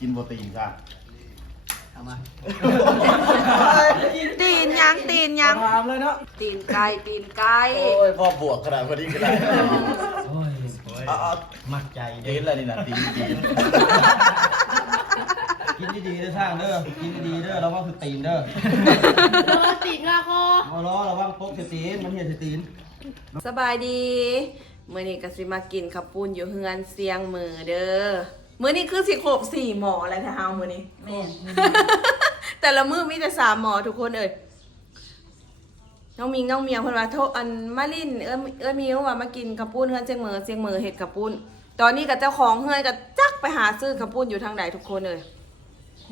กินโปรตีนจ้ะเอามาตีนยังตีนยัง ถามเลยเนาะ ตีนไก่ตีนไก่ โอ้ยพอบวกขนาดพอดีก็ได้โอ้ยมักใจ เอ็นอะไรนี่นะตีน กินดีๆเด้อทางเด้อกินดีๆเด้อระวังคือตีนเด้อ ตีนละคอ มาล้อระวังพกคือตีนมันเห็นคือตีน สบายดีมื้อนี้ก็สิมากินข้าวปุ้นอยู่เฮือนเสียงมือเด้อมื้อนี้คือสิครบ4หมอแล้วนะเฮามื้อนี้แม่น แต่ละมื้อมีแต่3หมอทุกคนเอ้ยน้องมิงน้องเมียวเพิ่นว่าโทอันมาลินมีว่ามากินข้าวปุ้นเฮือนเสียงมือเฮ็ดข้าวปุ้นตอนนี้กับเจ้าของเฮือนก็จักไปหาซื้อข้าวปุ้นอยู่ทางใดทุกคนเอ้ย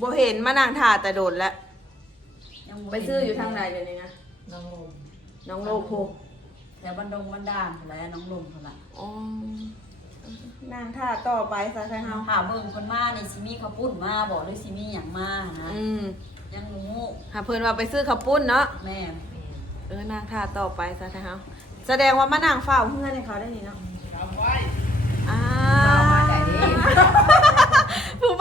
บ่เห็นมานั่งท่าแต่โดนแล้วไปซื้ออยู่ทางใดเดี๋ยวนี้นะ น้องลม น้องโลโพ แล้วบันดงบันดาลแล้วน้องลมคนละ อ๋อนั่งท่าต่อไปซะใช่เฮา หาเบิ่งคนมาในซิมีข้าวปุ้นมาบอกเลยซิมีอย่างมานะ ยังงู หาเพิ่นว่าไปซื้อข้าวปุ้นเนาะ แม่ นั่งท่าต่อไปซะใช่เฮาแสดงว่ามานั่งเฝ้าเฮือนให้เขาได้นี่เนาะอ้าผู้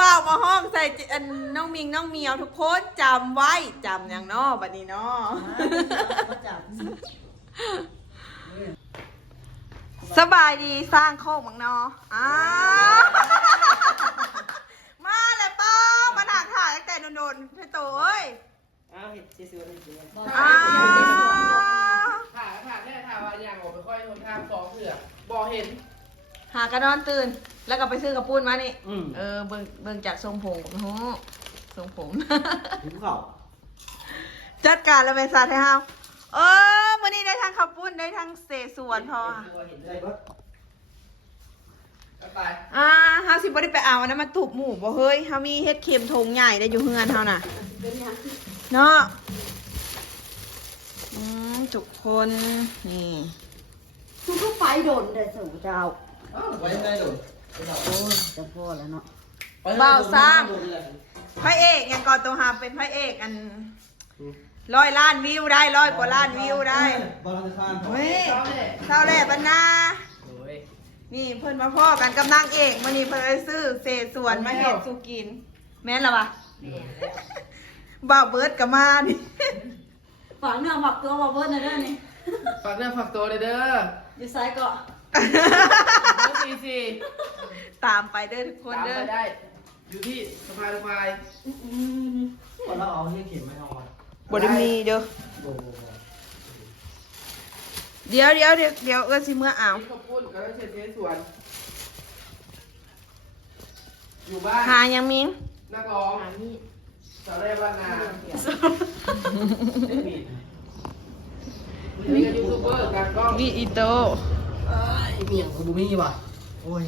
บ่าวมาห้องใส่อันน้องมิงน้องเมียวทุกคนจำไว้จำอย่างเนาะบัดนี้เนาะ ก็จับ สบายดีสร้างโคกบังเนาะมาเลยป้ามานั่งถ่ายตั้งแต่โดนๆพี่โตเอ้ย อ้าวเห็ดซื้อๆเลย ถามแม่ถามว่าอย่างออกไปค่อยคนทางสองเถื่อบ่เห็น หากระนอนตื่น แล้วก็ไปซื้อกระปุ้นมานี่เบิ่งจากทรงผมโอ้โหทรงผม ถึงเข่า จัดการแล้วไปซาไทยเฮามื้อนี้ได้ทั้งข้าวปุ้นได้ทั้งเสสวนพอ เห็นได้ปะ ก็ตาย เฮาสิบ่ได้ไปเอาอันนั้นมาตุบหมูบ่เฮ้ยเฮามีเฮ็ดเค็มทงใหญ่ได้อยู่เฮือนเฮาน่ะเนาะทุกคนนี่ ทุกไฟโดนแต่สู่เจ้า ไปได้หรือ โอ้ยจะพ่อแล้วเนาะ บ่าวสร้างพระเอกยังก่อนตัวหาเป็นพระเอกอัน100 ล้านวิวได้100 กว่าล้านวิวได้ บอลธนาคาร เฮ้ยเท่าแรกบรรณานี่เพิ่นมาพ่อกันกับนางเอกมื้อนี้เพิ่นไปซื้อเศษส่วนมาเฮ็ดสุกิน แม่นล่ะวะบ่าวเบิร์ดก็มานี่ ฝังเนื้อหมักตัวมาเบิ้ลนะเด้อนี่ ฝากเนื้อฝากตัวเลยเด้อ อยู่ซ้ายเกาะ ซี ตามไปเด้อทุกคน ตาม เด้อ ไปได้ อยู่ที่สะพานควาย พอเราเอาที่เข็มไม่เอาอ่ะ บ่ได้มีเด้อเดี๋ยวเอิ้นสิเมื่อเอา นี่ข้าวปุ้นกับเชฟสวน อยู่บ้าน หายังมิง นักร้องสาวแรกบ้านนานี่ก็ยูทูบเบอร์การกล้อง วีอีโต เมียงกูมีว่ะโอ้ย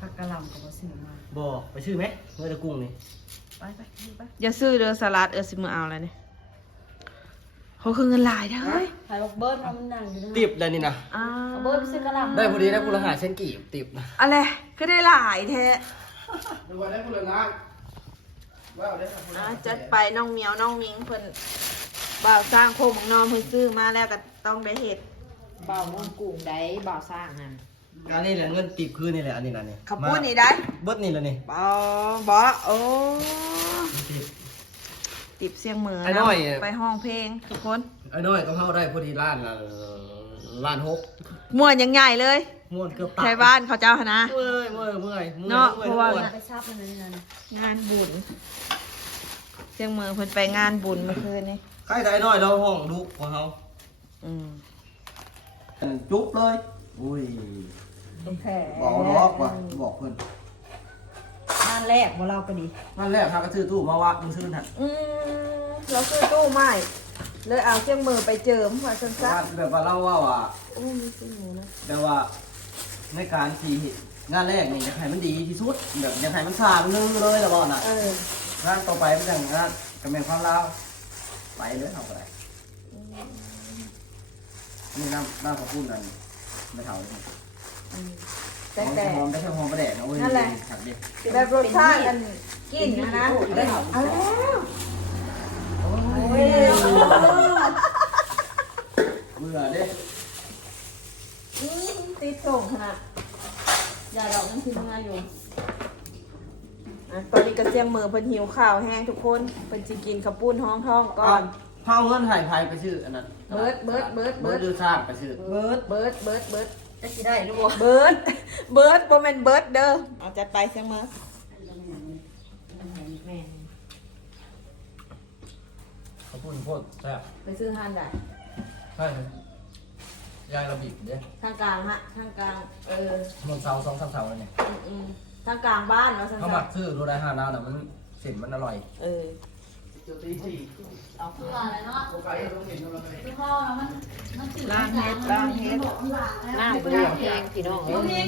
ผักกะหล่ำกับบ่ซื้อมา บอกไปชื่อไหมเมื่อตะกุ้งนี่ ไป อย่าซื้อเด้อสลัดเอิ้นสิเมื่อเอาแล้วนี่เขาคือเงินหลายเด้อเฮ้ย ถ่ายบอกเบิ้ลเอามันนั่งอยู่นะ ติบเลยนี่นะ เอาเบิ้ลไปซื้อกะหล่ำ ได้พอดีได้คุณละหาเส้นกีบติบนะ อะไรก็ได้หลายแท้ ดูว่าได้คุณละล้านว่าได้คุณละ จัดไปน้องเหมียวน้องมิงเพิ่นบ่าวสร้างโคมของน้องเพิ่นซื้อมาแล้วก็ต้องได้เฮ็ด บ่าวมุ่งกุ้งได้บ่าวสร้างนั่น อันนี้แหละเงินติบคือนี่แหละอันนี้นะเนี่ย ขับปุ้นนี่ได้ เบิดนี่แหละนี่ บ่โอ้ ติบ ติบเสียงมือ ไอ้น้อย ไปห้องเพลงทุกคน ไอ้น้อยก็เข้าได้พอดีล้านละล้านหก ม่วนยังใหญ่เลย ม้วนเกือบตาย ไทยบ้านเขาเจ้าหนะ เมื่อย เนาะเพราะว่า ไปซับมันนั่น งานบุญเสียงมือเพิ่นไปงานบุญเมื่อคืนนี้ ใครได้น้อยเราห้องดุของเขา อืม จุ๊บเลยอุ้ย แผล บอกล็อกว่ะบอกเพิ่น งานแรกบ่เราก็ดี นั่นแหละพากระซื้อตู้มาว่ามึงซื้อถัด เราซื้อตู้ใหม่เลยเอาเสียงมือไปเจิมว่าซั่น ว่าแบบว่าเล่าว่า ๆโอ้มีเสียงมือนะ แบบว่าในการที่งานแรกนี่อยากให้มันดีที่สุดแบบอยากให้มันสาดนึงเลยแล้วบ่น่ะงานต่อไปมันอย่างงานกับแม่ความลาวไปเลยเอาไปนี่น้ำข้าวปุ้นนั่นไม่เท่าเลย แต่ หอมได้แค่หอมประแดดนะโอ้ยถักดิ แบบรสชาติกันกินนะเอาแล้ว เบื่อเด้ ติดส่งขนาด ยาดอกนั่นคือมาอยู่ อ่ ตอนนี้ก็เสียงมือเพิ่นหิวข้าวแห้งทุกคนเพิ่นสิกินข้าวปุ้นท้องก่อน เฮาเงินหายภัยไปซื้ออันนั้น เบิร์ด เบิร์ดดูสร้างไปซื้อ เบิร์ด จะสิได้หรือบ่ โบแมนเบิร์ดเด้อเอาจัดไปเสียงมือ แม่น เขาพูดโคตรแซ่บ ไปซื้อห้านได้ ใช่ยายเราบีบเด้ ทางกลางฮะทางกลางมันเสา2-3เสาเลยเนี่ย ทางกลางบ้านเนาะ เขาหมักซื้อรู้ได้5 น้ำแต่มันเส้นมันอร่อย จุดตีสี่ เอาเพื่ออะไรเนาะ โอกาสต้องเห็นเราเลย คือพ่อมันสิ ล้างเฮ็ดน้ำบ่แห้งพี่น้องเอ้ย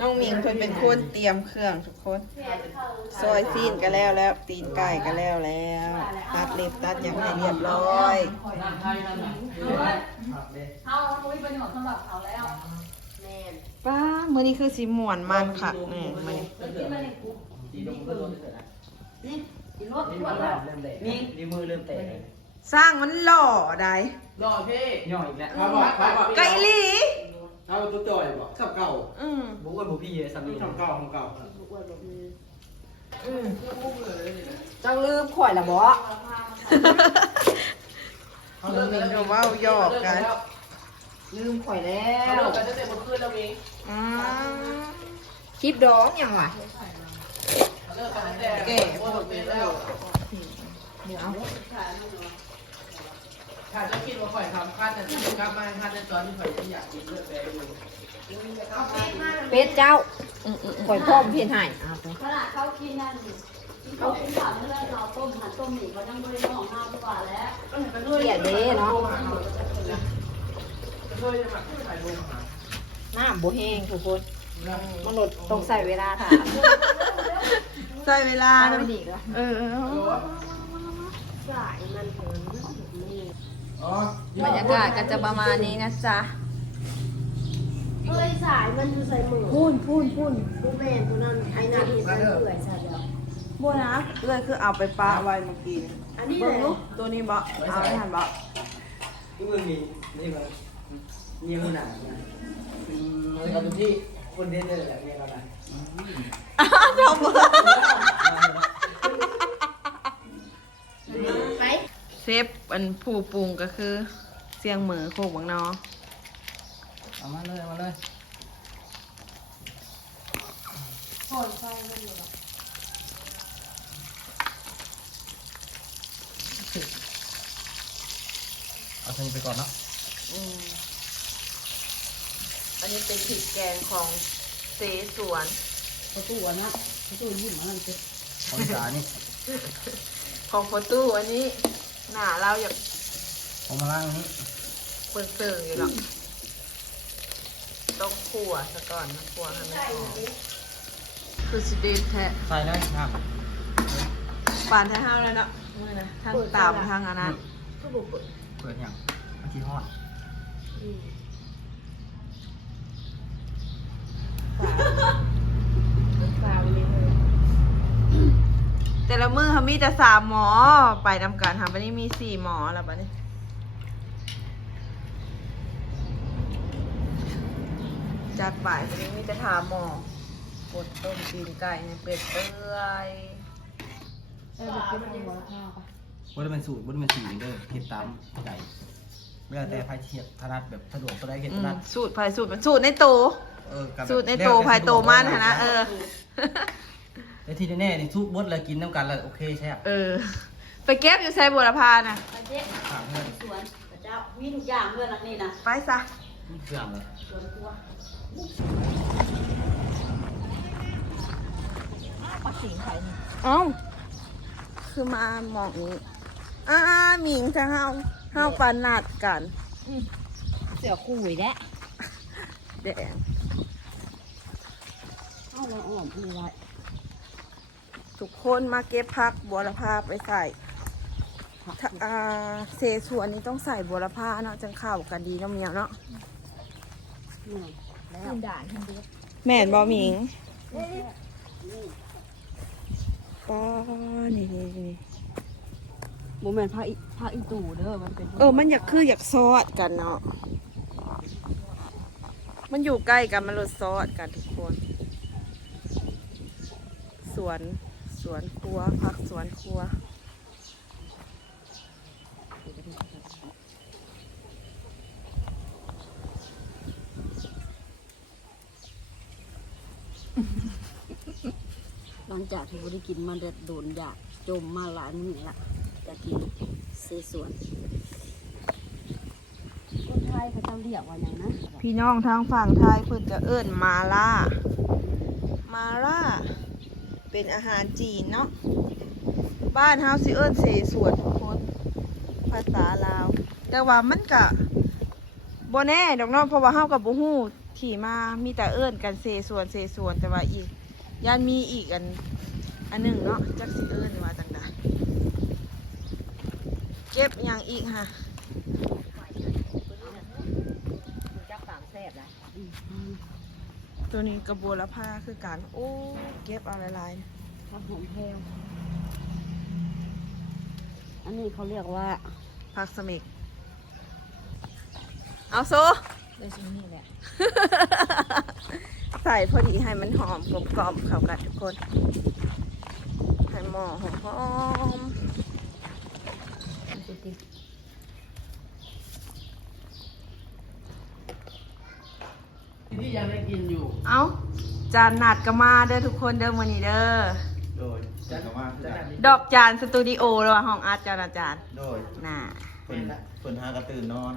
น้องหมิงเพิ่นเป็นคนเตรียมเครื่องทุกคนซอยซีนก็แล้วตีนไก่ก็แล้วตัดเล็บตัดอย่างให้เรียบร้อย น้ำไทยนั่นน่ะ เขาคุยประโยชน์สำหรับเขาแล้ว ป้ามื้อนี้คือสิม่วนมันคักแน่มื้อนี้ ดีดมเริ่มเตะ นี่กินรถ ดี ทุก มื วั อน แล้ว เริ่มเตะดีมือเริ่มเตะ สร้างมันหล่อได้ รอพี่ ย่ออีกแล้ว มาบอก ไก่อีหลี เอาตัวจ่อยบอกขับเก่า บุ้งอ้วนบุ้พี่เยอะซ้ำนี่ ขับเก่าของเก่า เจ้าลืมข่อยละบ่ น้องหมิงก็เว้าหยอกกัน ลืมข่อยแล้ เรา ว เลิกกันตั้งแต่เมื่อคืนแล้วเอง อืม คลิปดองยังวะ เลิกกันตั้งแต่โอ้โหเป็นแล้ว เดี๋ยวเอา ถ้าจะคิดว่าข่อยทำคาดแต่ที่กลับมาคาดในตอนที่ข่อยอยากกินเลือดแดงอยู่ เป็ดเจ้าข่อยพร้อมเพียนให้เอาไป ขนาดเขากินนั่นเขากินผักเมื่อเราต้มหันต้มหมี่เขายังไม่ได้มองหน้าดีกว่าแล้วก็เห็นเป็น เกลียดเด้เนาะ เคยจะมาถ่ายรูปมา น้ำบ่แห้งทุกคนมันหลดต้องใส่เวลาค่ะ ใช้เวลา เอา นะ ไปดีกว่า อ๋อบ รรยากาศก็จะประมาณนี้นะจ๊ะ เอ้ยสายมันอยู่ใส่มือพูนดูแม่นตัวนั้นไอ้นั่นเห็นมันเปื่อยใช่เดียว บัวนะเลยคือเอาไปปะไว้เมื่อกี้ อันนี้ เบิ่ง เลย ลูกตัวนี้บ่เอาไม่ทันบ่ ทุกคนมีนี่มาเนี่ยมันหนาเลยกับที่คนเด่นเลยแหละเนี่ยกันนะ จบ ไป เซฟอันผู้ปรุงก็คือเสียงเหมือโคกบังนอ เอามาเลยเอามาเลยเอาเส้นไปก่อนเนาะ อันนี้เป็นพริกแกงของเสสวน ประตูนะประตูยิ้มมันจะ ของอีสานนี่ ของพอตู้อันนี้หน้าเราอยาก เอามาล่างนี้ เปิดเสิร์ฟอยู่หรอกต้องคั่วซะก่อนนะคั่วให้มันหอมคือสิเดนแท้ ใส่เลยครับ ปานแท้ห้าวแล้วเนาะมือนะทั้งตามทั้งอันนั้น ก็บุก เปิดอย่างอาทิตย์ทอด ปลาเลย แต่ละมือเขามีแต่3 หมอไปนำกันค่ะวันนี้มี4 หมอแล้วบัดนี้จัดไปวันนี้มีแต่ถามหมอกดต้มตีนไก่ในเป็ดเปื่อย เออบุกเป็นหัวข้าวปะ ว่าจะเป็นสูตรว่าจะเป็นสีเด้อเห็ดตามไก่เวลาแต่พายเทียบถนัดแบบสะดวกก็ได้เห็ดถนัด สูตรภายสูตรมันสูตรในโต กับแบบ สูตรในโตภายโตมันค่ะนะแต่ที่แน่ๆนี่ทุกบดเลยกินน้ำกันแล้วโอเคใช่ไหม ไปเก็บอยู่ไซบัวละพาน่ะ ไปเจ๊ ถามเพื่อน สวนเจ้ามีทุกอย่างเมื่อหลังนี้นะ ไปซะ เครื่องเลย สวนครัว เอ้าคือมาหมองนี้หมิงจะเฮาปันนัดกัน เสือคุยแล้ว แดง เอาเราอ่อมอะไร ทุกคนมาเก็บผักบัวละพาไปใส่เสฉวนนี้ต้องใส่บัวละพาเนาะจังเข้ากันดีเนาะเมียวเนาะ ขึ้นด่านขึ้นเด็ก แม่นบอหมิงป้านี่ โมเมนต์พระอีตู่เด้อมันเป็น มันอยากซอดกันเนาะมันอยู่ใกล้กันมันรสซอดกันทุกคน สวนครัวผักสวนครัวหลังจากที่บ่ได้กินมาโดนอยากจมมาหลายมื้อละจะกินเสสวนคนไทยเขาเจ้าเรียกว่าหยังนะ พี่น้องทางฝั่งไทยเพิ่นจะเอิ้นมาล่าเป็นอาหารจีนเนาะบ้านเฮาสิเอิ้นเสสวนทุกคนภาษาลาวแต่ว่ามันก็บ่แน่ดอกเนาะเพราะว่าเฮาก็บ่ฮู้ที่มามีแต่เอิ้นกันเสสวนแต่ว่าอีกย่านมีอีกอันหนึงเนาะจักสิเอิ้นว่าจังได๋เก็บหยังอีกฮะ จักปากแซ่บแล้ว ตัวนี้กระบวนละผ้าคือการโอ้เก็บเอาหลายๆนะ ผักหอมแพรวอันนี้เขาเรียกว่า ผักสมิกเอาโซ ได้ชิ้นนี้แหละ ใส่พอดีให้มันหอมกลมๆเข้ากันทุกคนให้หม้อหอม ที่ยังได้กินอยู่ ๆเอาจานหนัดก็มาเด้อทุกคนเด้อมื้อนี้เด้อ โดยจะกลับมา จะ ดอกจานสตูดิโอระหว่างห้องอาร์ตจานอาจารย์ โดย น่ะ เพิ่นหากระตื่นนอน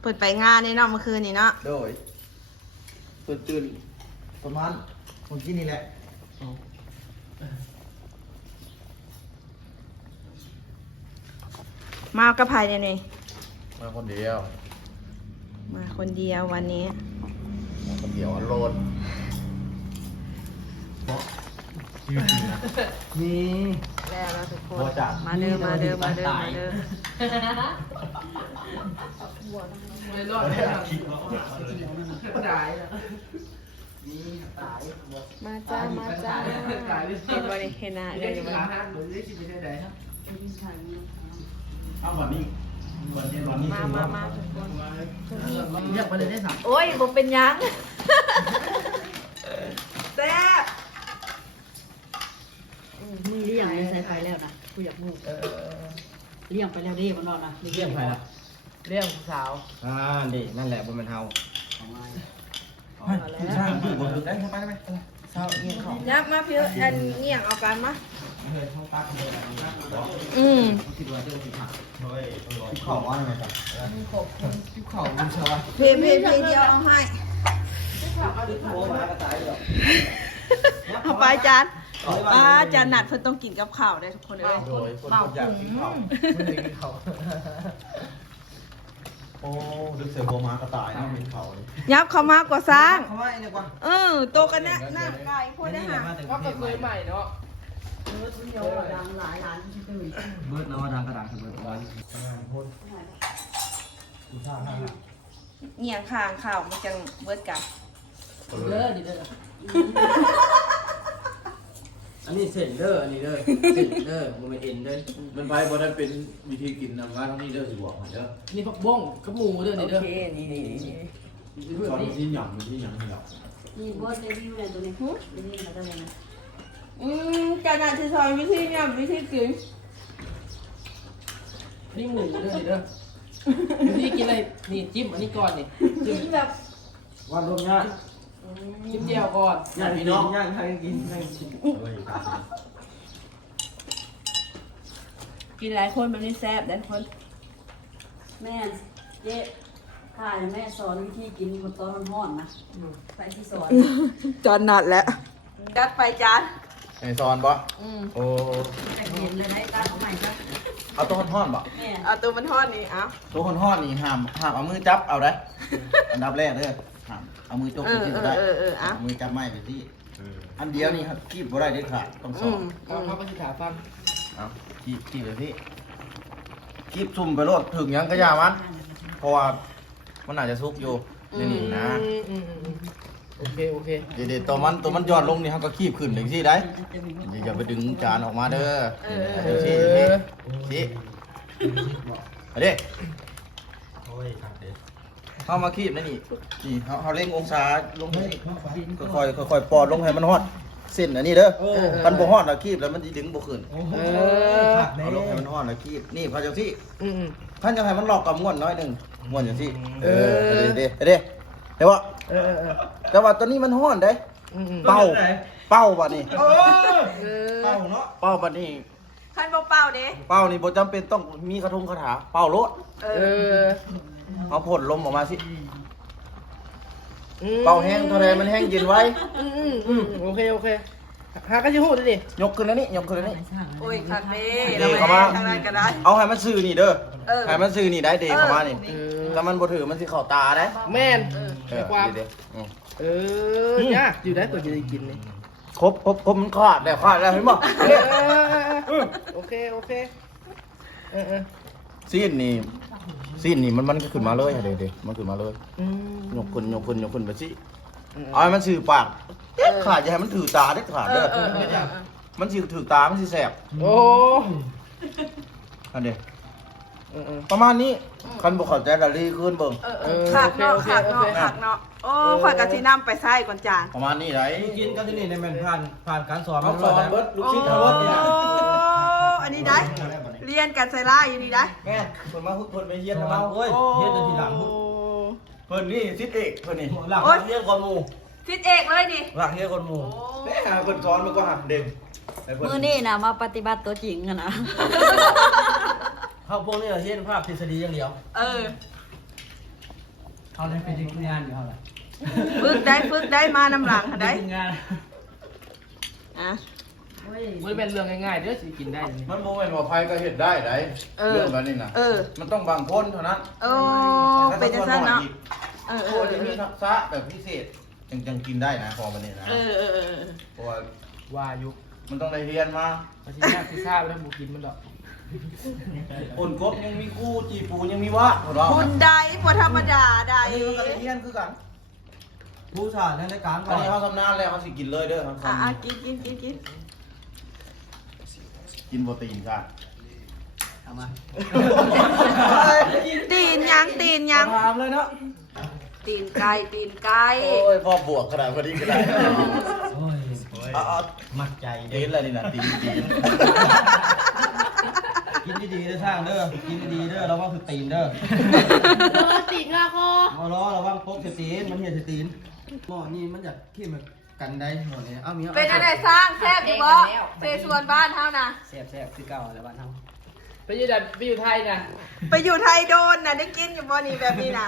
เปิดไปงานนี่เนาะเมื่อคืนนี่เนาะ โดยเพิ่นตื่นประมาณผมกินนี่แหละ มากับไผเนี่ยนี่ มาคนเดียว มาคนเดียววันนี้ มาคนเดียวโลด นี่ แล้วนะทุกคน บ่จัด มาเด้อมาเด้อมาเด้อมาเด้อ ไม่รอดแน่นอนตายแล้ว มาจ้ามาจ้าเห็นบ่ได้เห็นหน้า ไม่ ได้ ได้ อยู่ กิน บ่ อาหารหรือได้ชิมไปได้ไหนครับ เอาวันนี้วันนี้ มาทุกคน เรียกมาเลยได้สั่ง โอ้ยบ่เป็นหยังแซ่บ มึงเลี้ยงใส่ไฟแล้วนะกูอยากมูเลี้ยงไปแล้วเด้มันนอนนะ เรื่องใครล่ะ เรียกสาว ดินั่นแหละบนมันเฮา มาแล้ว ใช่คือบ่ถึงได้เข้าไปได้ไหมเฮาเอียงเข้า ยับมาพี่อันเงี่ยงเอากันมา เฮ้ยเข้าปากเลย คิดว่าเรื่องสิผัก ที่เข้าว่าไงจ๊ะที่เข้ามันเชื่อว่า เพเพเดียวเอาให้ โอ้มากระต่ายเลย เอาไปจานจานหนัดเพิ่นต้องกินกับข้าวได้ทุกคนเลย โดยคนอยากกินข้าว ไม่ได้กินเขา โอ้ดึกเสือโบมากระต่ายนะเป็นเขาเลย ยับเข้ามากกว่าสร้าง เขาว่าไอ้เนี่ยกว่า โตกันนะหน้าไก่พวกนี้หา ก็กระมือใหม่เนาะ ดังหลายร้านที่ตื่น เบิร์ดนะว่าดังกระดังเบิร์ดว่าพูด เงี่ยงข้างข้าวมันจังเบิดกัน เด้อดิเด้อ อันนี้เซนเดอร์อันนี้เด้อเซนเดอร์โมเมนต์เอ็นเด้อ มันไปบ่ได้เป็นวิธีกินนะว่าทั้งนี้เด้อสิบอกให้เด้อ นี่ผักบ้งกับหมูเด้อ โอ นี่เด้อ เคนี่ สอนที่หยั่งที่หยั่งให้เรา นี่บอสเดวิวเนี่ยตัวนี้เดวิวมาตัวนี้นะ จานหนัดที่ซอยวิธีเนี่ยวิธีกิน นี่หมูเด้อนี่เด้อนี่กินอะไรนี่จิ้มอันนี้ก่อนนี่จิ้ม แบบ วันรวมญาติ จิ้มเจียวก่อน ญาติพี่น้องญาติใครกินใครกิน กินหลายคนแบบนี้แซ่บได้ทุกคน แม่เจ๊ค่ะแม่สอนวิธีกินบนโต๊ะร้อนๆนะใส่ที่สอน จานหนัดแล้วจัดไปจาน ไอ้ซอนบ่โอ้ เห็นเลยได้ตาเอาใหม่ครับ เอาตัวห่อนบ่ แม่ เอาตัวมันทอดนี่เอา ตัวห่อนนี่ห้ามเอามือจับเอาได้อันดับแรกเด้อห้ามเอามือจกไปที่ได้ เอา มือจับไม้ไปที่อันเดียวนี่ครับคีบบ่ได้เด็ดขาดต้องสอน เข้าไปศึกษาฟัง เอาคีบไปที่คีบซุ่มไปโลดถึงยังก็ยามันเพราะว่ามันอาจจะซุกอยู่นี่นะ โอเค เดี๋ยวตัวมันย้อนลงนี่เขาก็คีบขึ้นถึงที่ได้อย่าไปดึงจานออกมาเด้อเดี๋ยวชี้เอาดิเข้ามาคีบนั่นนี่เขาเร่งองศาลงให้ค่อยปอดลงให้มันฮอด เส้นอันนี้เด้อมันบ่ฮ้อนแล้วคีบแล้วมันสิดึงบ่ขึ้น โอ้โห เอาลงให้มันฮ้อนแล้วคีบนี่พอจังซี่ อืม ท่านจะให้มันหลอกกับม้วนน้อยหนึงม้วนจังซี่เด้เห็นบ่ แต่ว่าตัวนี้มันฮ้อนเด้เป้าบัดนี้ เป้าเนาะ เป้าบัดนี้ คันบ่เป่าเด้ เป้านี่บ่จำเป็นต้องมีคาถาเป้าโลด เอาพ่นลมออกมาสิเป่าแห้งเท่าไรมันแห้งเย็นไว้ โอเคหากันสิฮู้ดิ ยกขึ้นแล้วนี่ยกขึ้นแล้วนี่ โอ้ยคักเด้ เด้เข้ามา ทางนั้นก็ได้ เอาให้มันซื่อนี่เด้อ เออ ให้มันซื่อนี่ได้เด้เข้ามานี่ถ้ามันบ่ถือมันสิเข้าตาได้ แม่น ความ ยากอยู่ได้ตัวจะได้กินนี่ ครบมันขาดแล้วเห็นบ่ โอเคซีนนี่มันก็ขึ้นมาเลยเด้มันขึ้นมาเลยยกขึ้นไปสิเอาให้มันซื่อปากเด็ดขาดอย่าให้มันถือตาเด็ดขาดเด้อมันสิถือตามันสิแสบ โอ้ อันเด้ประมาณนี้คันบ่เข้าใจละลีคืนเบิ่ง คักเนาะโอ้ข่อยก็สินำไปใส่ก่อนจาน ประมาณนี้ได้ กินกันที่นี่ในแม่นผ่านการสอน เขาสอนเบิดลูกศิษย์ทั้งหมดนี่นะ อันนี้ได้เรียนกันใส่ล่าอยู่นี่ได้ แม่เพิ่นมาฮึกเพิ่นไปเฮียน ทำ ทำ ไม เฮา เฮ้ยเฮ็ดทีหลัง เพิ่นนี่ศิษย์เอกเพิ่นนี่ หลังเฮียนคนหมู่ ทิศเอกเลยดิ หลังเฮียนคนหมู่ แม่เพิ่นสอนมันก็หักเด็ก มื้อนี้นะมาปฏิบัติตัวจริงกันนะ เขาพวกนี้เฮียนภาคทฤษฎีอย่างเดียว เขาได้เป็นงานอยู่เท่าไหร่ ฝึกได้มานำหลังได้ งาน อ่ะ มันเป็นเรื่องง่ายๆเด้อสิกินได้ มันบ่แม่นว่าไผก็เฮ็ดได้ไดเรื่องแบบนี้น่ะมันต้องบางคนเท่านั้น โอ้เป็นจังซั่นเนาะโอ้นี่มีทักษะแบบพิเศษจังกินได้นะพอบัดนี้นะเพราะว่า ว่าอยู่ มันต้องได้เรียนมา ภาษีหน้าสิทราบแล้วบ่กินมันดอก คนกบยังมีคู่จีปูยังมีวะเนาะ คุณใดบ่ธรรมดาใด อันนี้มันก็ได้เรียนคือกัน ผู้ชาติในการ อันนี้เขาทำนานแล้วเขาสิกินเลยเด้อครับ กิน กินโปรตีนค่ะ ทำมา ตีนยัง ถามเลยเนาะ ตีนไก่ โอ้ยพอบวกขนาดพอดีก็ได้ โอ้ย เอา มัดใจ เด่นอะไรนี่นะตีน กินดีๆเด้อสร้างเด้อกินดีๆเด้อระวังคือตีนเด้อ ติดละคอ มาล้อระวังพกคือตีนมันเหี้ยคือตีนหม้อนี่มันอยากที่มันกันได้หมดเลยเอามี เป็นอะไรสร้างแซ่บอยู่บ่เซส่วนบ้านเฮานะ แซ่บคือเก่าแล้วบ้านเฮา ไปอยู่ไทยนะ ไปอยู่ไทยโดนน่ะได้กินอยู่บ่นี่แบบนี้น่ะ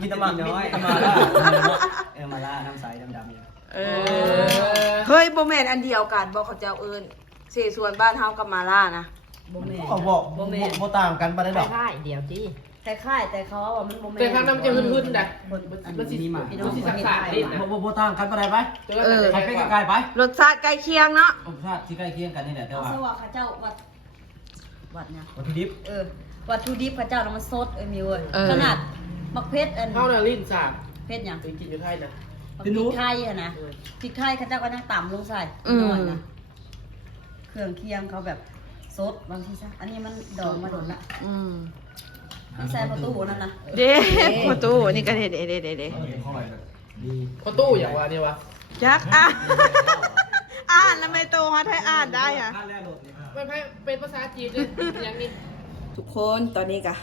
มีตะมันน้อยมาล่ามาล่าน้ำใสดำๆเนี่ย เฮ้ยบ่แม่นอันเดียวกันบ่เขาเจ้าเอิ้นเซส่วนบ้านเฮากับมาล่านะ บ่แม่น เขาบอกบ่ต่างกันปานใดดอก ใช่เดี๋ยวจี แต่ค่ายแต่เขาว่ามันบ่แม่น แต่ข้างนั้นมันจะหึ่นๆนะ มันสิมีมา มันสิสักๆนิดนะ บ่ต่างกันปานใดไป ใครเป็นไกลไป รสชาติใกล้เคียงเนาะ รสชาติที่ใกล้เคียงกันนี่แหละแต่ เอา ว่า ซะว่าเขาเจ้าวัดเนี่ย วัตถุดิบ วัตถุดิบเขาเจ้าน่ะมันสดมิวขนาดมักเพชรอัน เข้าน่ะลิ้นสาก เพชรหยัง ไปกินอยู่ไทยนะ พริกไทยอะนะพริกไทยเขาเจ้าก็ยังต่ำลงใส่หน่อยนะเครื่องเคียงเขาแบบสดบางทีซะอันนี้มันดองมาโดนละนี่ใส่ประตูนั่นนะ เด้ประตูนี่ก็เด้ ดี เขาตู้อย่างว่านี่วะ จักอ่านแล้วไม่โตฮะไทยอ่านได้อ่ะ ไม่เป็นภาษาจีนเลยอย่างนี้ ทุกคนตอนนี้กะ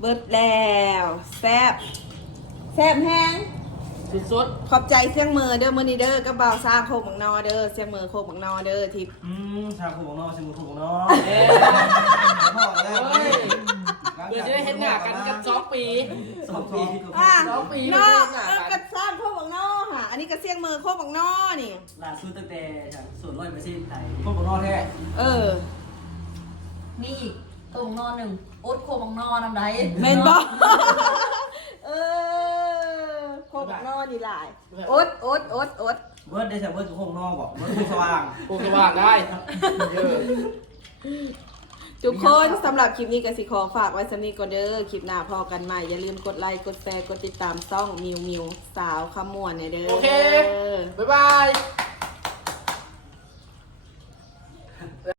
เบิดแล้วแซ่บแห้ง สด ขอบใจเสียงมือเด้อมื้อนี้เด้อกับบ่าวซ่าโคกบังนอเด้อเสียงมือโคกบังนอเด้อที่ ชาคูของน้องชิมูคูของน้องพ่อแล้ว เดี๋ยวจะได้เห็นหน้ากันกัน2 ปี 2 ปี 2 ปี นอกับซ่าโคกบังนอค่ะอันนี้ก็เสียงมือโคกบังนอนี่ ล่าสุดตั้งแต่ส่วน100%ไทยพวกของน้องแท้ มีอีกตรงนอนหนึ่งโอ๊ตโคบังนอนำได แม่นบ่โคกบังนอนี่หลายอด เวิร์ดได้แต่เวิร์ดคือของน้องบอกเวิร์ดคือสว่าง ปูสว่างได้ ทุกคนสำหรับคลิปนี้ก็สิขอฝากไว้สำนี้ก็เด้อคลิปหน้าพอกันใหม่อย่าลืมกดไลค์กดแชร์กดติดตามช่องมิวสาวขมวนเนี่ยเด้อ โอเค บ๊ายบาย